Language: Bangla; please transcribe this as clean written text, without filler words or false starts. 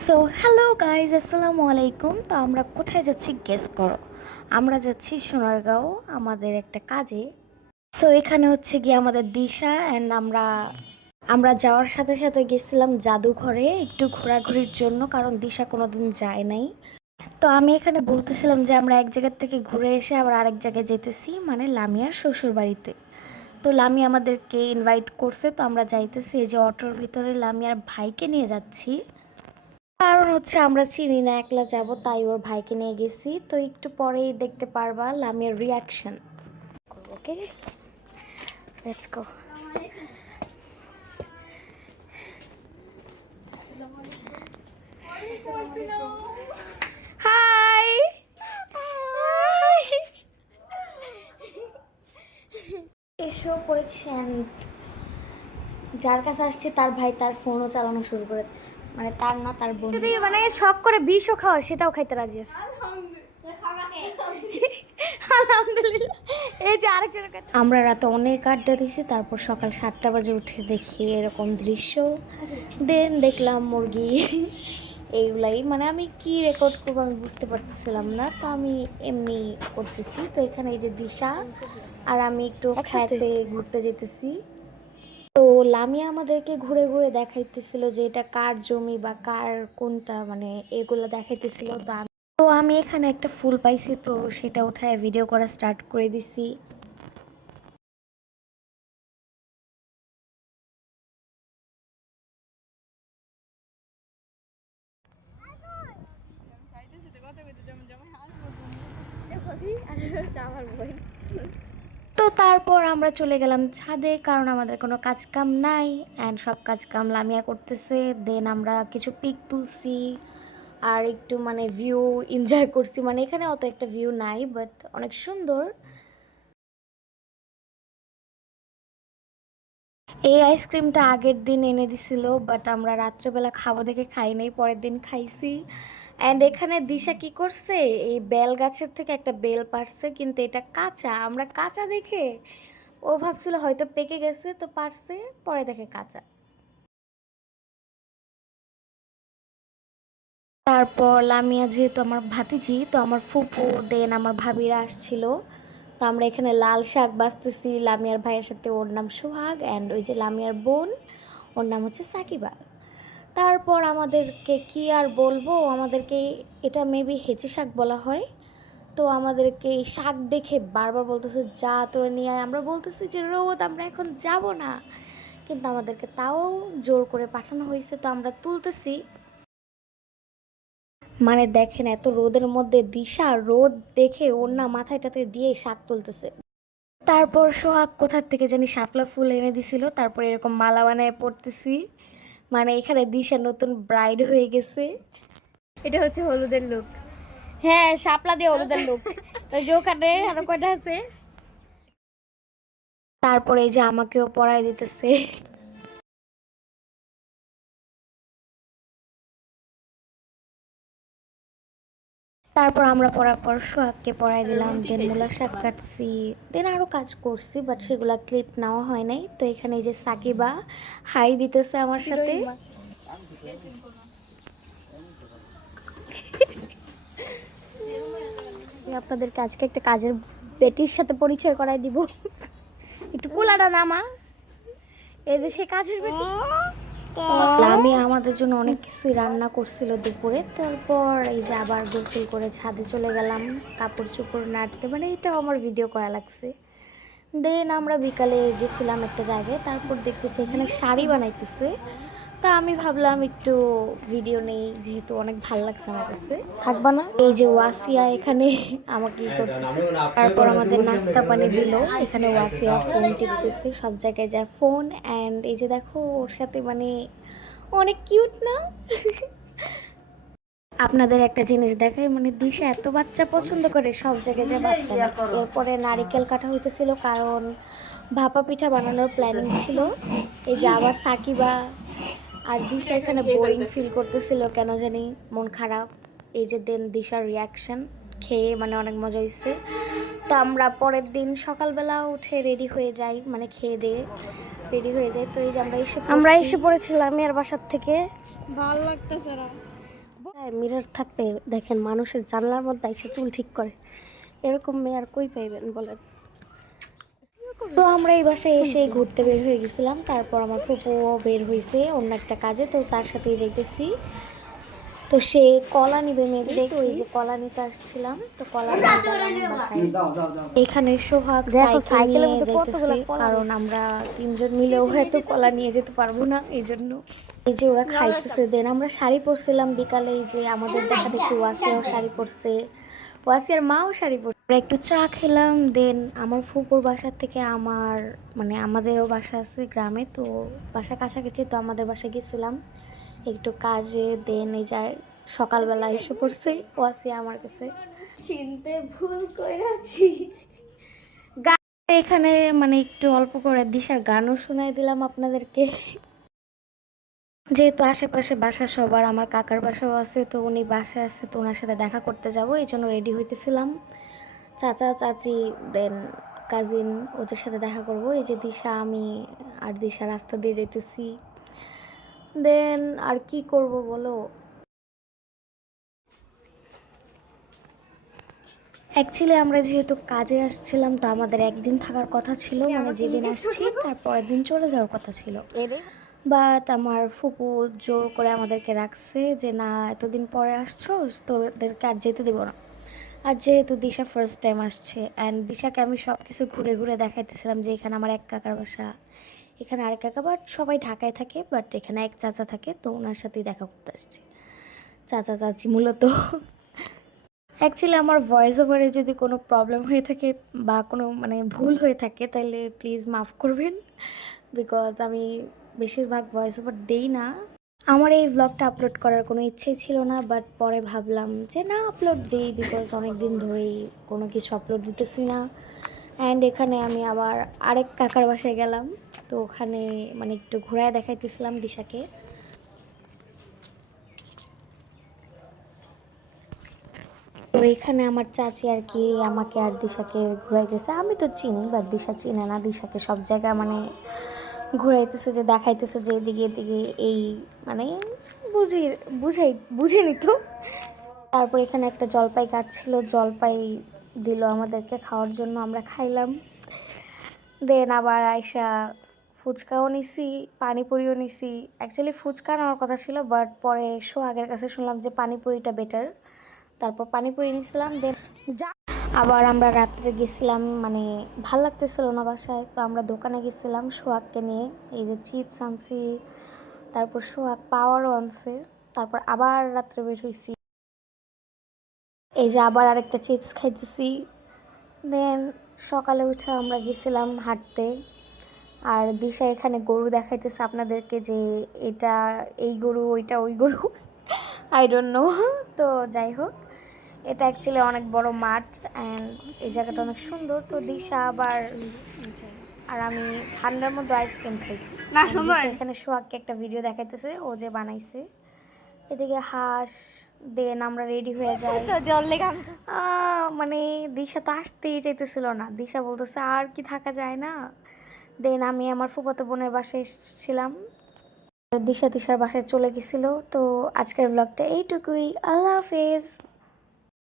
সো হ্যালো গাইজ, আসসালামু আলাইকুম। তো আমরা কোথায় যাচ্ছি গেস করো। আমরা যাচ্ছি সোনারগাঁও আমাদের একটা কাজে। সো এখানে হচ্ছে গিয়ে আমাদের দিশা অ্যান্ড আমরা যাওয়ার সাথে সাথে গেছিলাম জাদুঘরে একটু ঘোরাঘুরির জন্য, কারণ দিশা কোনোদিন যায় নাই। তো আমি এখানে বলতেছিলাম যে আমরা এক জায়গার থেকে ঘুরে এসে আবার আরেক জায়গায় যেতেছি, মানে লামিয়ার শ্বশুর বাড়িতে। তো লামি আমাদেরকে ইনভাইট করছে, তো আমরা যাইতেছি। এই যে অটোর ভিতরে লামিয়ার ভাইকে নিয়ে যাচ্ছি, কারণ হচ্ছে আমরা চিনি না, একলা যাব, তাই ওর ভাইকে নিয়ে গেছি। তো একটু পরেই দেখতে পারবা লামিয়ার reaction. Okay, let's go. Hi, এসেও পড়েছি and যার কাছে আসছে তার ভাই তার ফোনও চালানো শুরু করে দিচ্ছে, মানে তার না, তার বোন। যদি মানে শখ করে বিষও খাওয়া, সেটাও খাইতে রাজি আছে। আলহামদুলিল্লাহ। এই যে আরেকজন, আমরা রাতে অনেক আড্ডা দিয়েছি, তারপর সকাল 7টা বাজে উঠে দেখি এরকম দৃশ্য। দেন দেখলাম মুরগি, এইগুলাই। মানে আমি কি রেকর্ড করবো আমি বুঝতে পারতেছিলাম না, তো আমি এমনি করতেছি। তো এখানে এই যে দিশা আর আমি একটু খেতে ঘুরতে যেতেছি। তো লামিয়া আমাদেরকে ঘুরে ঘুরে দেখাইতেছিল যে এটা কার জমি বা কার কোনটা, মানে এগুলো দেখাইতেছিল। তো আমি এখানে একটা ফুল পাইছি, তো সেটা উঠায় ভিডিও করা স্টার্ট করে দিছি। তো তারপর আমরা চলে গেলাম ছাদে, কারণ আমাদের কোনো কাজ কাম নাই অ্যান্ড সব কাজ কাম লামিয়া করতেছে। দেন আমরা কিছু পিক তুলছি আর একটু মানে ভিউ এনজয় করছি। মানে এখানে অত একটা ভিউ নাই, বাট অনেক সুন্দর। এই আইসক্রিমটা আগের দিন এনে দিছিল, বাট আমরা রাত্রেবেলা খাবো দেখে খাই নাই, পরের দিন খাইছি। অ্যান্ড এখানে দিশা কি করছে, এই বেল গাছের থেকে একটা বেল পারছে, কিন্তু এটা কাঁচা। আমরা কাঁচা দেখে ও ভাবছিল হয়তো পেকে গেছে, তো পারছে, পরে দেখে কাঁচা। তারপর লামিয়া যেহেতু আমার ভাতিজি, তো আমার ফুপু দেন আমার ভাবিরা আসছিল। তো আমরা এখানে লাল শাক বাছতেছি লামিয়ার ভাইয়ের সাথে। ওর নাম সোহাগ অ্যান্ড ওই যে লামিয়ার বোন, ওর নাম হচ্ছে সাকিবা। তারপর আমাদেরকে কি আর বলবো, আমাদেরকে এটা মেবি হেঁচে শাক বলা হয়। তো আমাদেরকে এই শাক দেখে বারবার বলতেছে যা তোরে নিয়ে আয়। আমরা বলতেছি যে রোদ, আমরা এখন যাব না, কিন্তু আমাদেরকে তাও জোর করে পাঠানো হয়েছে। তো আমরা তুলতেছি। মানে দেখেন, এত রোদের মধ্যে দিশা রোদ দেখে ওর না মাথায়টাতে দিয়ে শাক তুলতেছে। তারপর সোহাগ কোথার থেকে জানি শাপলা ফুল এনে দিছিল, তারপর এরকম মালা বানায় পড়তেছি। মানে এখানে দিশা নতুন ব্রাইড হয়ে গেছে। এটা হচ্ছে হলুদের লুক। হ্যাঁ, শাপলা দিয়ে হলুদের লুক। ওই যে ওখানে আরো কয়টা আছে। তারপরে এই যে আমাকেও পরায় দিতেছে। তারপর আমরা পড়ার পর সোহাগকে পড়াই দিলাম, দেন মূলা শাক কাটছি, দেন আরও কাজ করছি, বাট সেগুলা ক্লিপ নেওয়া হয় নাই। তো এখানে এই যে সাকিবা হাই দিতেছে আমার সাথে। আপনাদেরকে আজকে একটা কাজের বেটির সাথে পরিচয় করাই দিব। একটু পোলাটা নামা, এই যে সে কাজের বেটি। আমি আমাদের জন্য অনেক কিছুই রান্না করছিল দুপুরে। তারপর এই যে আবার গোসল করে ছাদে চলে গেলাম কাপড় চোপড় নাড়তে, মানে এটাও আমার ভিডিও করা লাগছে। দেন আমরা বিকালে গেছিলাম একটা জায়গায়, তারপর দেখতেছি এখানে শাড়ি বানাইতেছে। তা আমি ভাবলাম একটু ভিডিও নেই, যেহেতু অনেক ভালো লাগছে আমার কাছে। থাকবা না? এই যে ওয়াসিয়া এখানে আমাকে ই করতেছে। তারপর আমাদের নাস্তা পানি দিল। এখানে ওয়াসিয়া ফোন টিপতেছে, সব জায়গায় যায় ফোন। অ্যান্ড এই যে দেখো ওর সাথে, মানে অনেক কিউট না? আপনাদের একটা জিনিস দেখাই, মানে দিশা এত বাচ্চা পছন্দ করে, সব জায়গায় যায় বাচ্চা না। এরপরে নারিকেল কাটা হইতেছিল, কারণ ভাপা পিঠা বানানোর প্ল্যানিং ছিল। এই যে আবার সাকিবা আর দিশা এখানে বোরিং ফিল করতেছিল, কেন জানি মন খারাপ। এই যে দেন দিশার রিয়াকশন খেয়ে, মানে অনেক মজা হয়েছে। তো আমরা পরের দিন সকালবেলা উঠে রেডি হয়ে যাই, মানে খেয়ে দিয়ে রেডি হয়ে যাই। তো এই যে আমরা এসে পড়েছিলাম এর বাসার থেকে। ভালো লাগতেছে না। মিরর থাকতে দেখেন মানুষের জানলার মধ্যে এসে চুল ঠিক করে, এরকম মেয়ে আর কই পাইবেন বলেন। তো আমরা এই বাসায় এসে ঘুরতে বের হয়ে গেছিলাম, তারপর আমার ফুপুও বের হয়েছে অন্য একটা কাজে, তো তার সাথেই যাইতেছি। তো সে কলা নিবে মেবি, তো এই যে কলা নিতে আসছিলাম, তো কলা নিয়ে গেলাম বাসায়। এখানে সোহাগ সাইকেল নিয়ে যাইতেছে, কারণ আমরা তিনজন মিলেও হয়তো কলা নিয়ে যেতে পারবো না, এই জন্য। এই যে ওরা খাইতেছে, দেন আমরা শাড়ি পরছিলাম বিকালে, এই যে আমাদের দেখা দেখি ওয়াসিয়াও শাড়ি পরছে, ওয়াসিয়ার মাও শাড়ি পরছে। আমরা একটু চা খেলাম, দেন আমার ফুপুর বাসার থেকে আমার মানে আমাদেরও বাসা আছে গ্রামে, তো বাসা কাছাকাছি, তো আমাদের বাসায় গেছিলাম একটু কাজে। দেন এই যায় সকালবেলা এসে পড়ছে ওয়াসিয়া আমার কাছে, চিনতে ভুল করেছি। গান এখানে মানে একটু অল্প করে দিশার গানও শোনাই দিলাম আপনাদেরকে, যেহেতু আশেপাশে বাসা সবার, আমার কাকার বাসাও আছে, তো উনি বাসায় আছে, তো ওনার সাথে দেখা করতে যাব, এই জন্য রেডি হইতেছিলাম। চাচা চাচি দেন কাজিন, ওদের সাথে দেখা করব। এই যে দিশা, আমি আর দিশা রাস্তা দিয়ে যেতেছি। দেন আর কি করব বলো, অ্যাকচুয়ালি আমরা যেহেতু কাজে আসছিলাম, তো আমাদের একদিন থাকার কথা ছিল, মানে যেদিন আসছি তার পরের দিন চলে যাওয়ার কথা ছিল, বাট আমার ফুপু জোর করে আমাদেরকে রাখছে যে না, এতদিন পরে আসছো, তোদেরকে আর যেতে দেবো না। আর যেহেতু দিশা ফার্স্ট টাইম আসছে, অ্যান্ড দিশাকে আমি সব কিছু ঘুরে ঘুরে দেখাইতেছিলাম যে এখানে আমার এক কাকার বাসা, এখানে আরেক কাকা, বাট সবাই ঢাকায় থাকে, বাট এখানে এক চাচা থাকে, তো ওনার সাথেই দেখা করতে আসছি। চাচা চাচি মূলত। অ্যাকচুয়ালি আমার ভয়েস ওভারে যদি কোনো প্রবলেম হয়ে থাকে বা কোনো মানে ভুল হয়ে থাকে, তাহলে প্লিজ মাফ করবেন, বিকজ আমি বেশিরভাগ ভয়েস ওভার দেই না। আমার এই ব্লগটা আপলোড করার কোনো ইচ্ছেই ছিল না, বাট পরে ভাবলাম যে না, আপলোড দিই, বিকজ অনেক দিন ধরেই কোনো কিছু আপলোড দিতেছি না। অ্যান্ড এখানে আমি আবার আরেক কাকার বাসায় গেলাম, তো ওখানে মানে একটু ঘোরায় দেখাইতেছিলাম দিশাকে। তো এখানে আমার চাচি আর কি আমাকে আর দিশাকে ঘুরাইতেছে, আমি তো চিনি বাট দিশা চিনে না, দিশাকে সব জায়গায় মানে ঘুরাইতেছে, যে দেখাইতেছে যে এদিকে এদিকে, এই মানে বুঝি বুঝে নিত। তারপর এখানে একটা জলপাই গাছ ছিল, জলপাই দিল আমাদেরকে খাওয়ার জন্য, আমরা খাইলাম। দেন আবার আইসা ফুচকাও নিছি, পানিপুরিও নিছি। অ্যাকচুয়ালি ফুচকা নেওয়ার কথা ছিল, বাট পরে সোহাগের কাছে শুনলাম যে পানিপুরিটা বেটার, তারপর পানিপুরি নিয়েছিলাম। দেন আবার আমরা রাত্রে গেছিলাম, মানে ভাল লাগতেছিল না বাসায়, তো আমরা দোকানে গেছিলাম সোহাগকে নিয়ে, এই যে চিপস আনছি, তারপর সোহাগ পাওয়ারও আনছে, তারপর আবার রাত্রে বের হয়েছি, এই যে আবার আরেকটা চিপস খাইতেছি। দেন সকালে উঠে আমরা গেছিলাম হাঁটতে, আর দিশা এখানে গরু দেখাইতেছে আপনাদেরকে যে এটা এই গরু, ওইটা ওই গরু, আই ডোন্ট নো। তো যাই হোক, এটা অ্যাকচুয়ালি অনেক বড় মাঠ, অ্যান্ড এই জায়গাটা অনেক সুন্দর। তো দিশা আবার আর আমি ঠান্ডার মধ্যে আইসক্রিম খাইছি, এখানে সোহাগকে একটা ভিডিও দেখাইতেছে ও যে বানাইছে, এদিকে হাঁস। দেন আমরা রেডি হয়ে যাই, মানে দিশা তো আসতেই চাইতেছিল না, দিশা বলতেছে আর কি থাকা যায় না। দেন আমি আমার ফুফাতো বোনের বাসায় এসেছিলাম, দিশা তিশার বাসায় চলে গেছিল। তো আজকের ব্লগটা এইটুকুই, আল্লাহ হাফেজ।